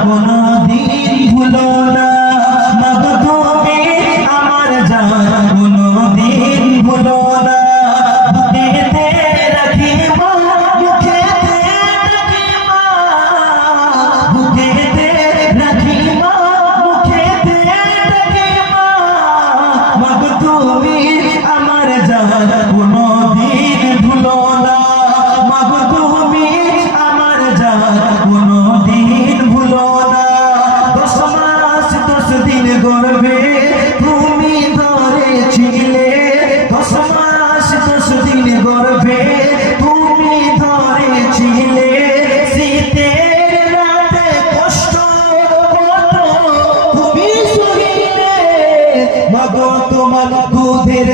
কোনদিন ভুলো না মাগো তুমি আমার জান কোনদিন ভুলো না বুকেতে রাখি মা মুখেতে রাখি মা বুকেতে রাখি মা মুখেতে রাখি মা মাগো তুমি আমার জান কোনদিন ভুলো না মাগো তুমি আমার জান কোনদিন ভুলো না 10 মাস 10 দিন গর্ভে তুমি ধরেছিলে 10 মাস 10 দিন গর্ভে তুমি ধরেছিলে শীতের রাতে কষ্ট কত তুমি সহিলে মাগো তোমার দুধের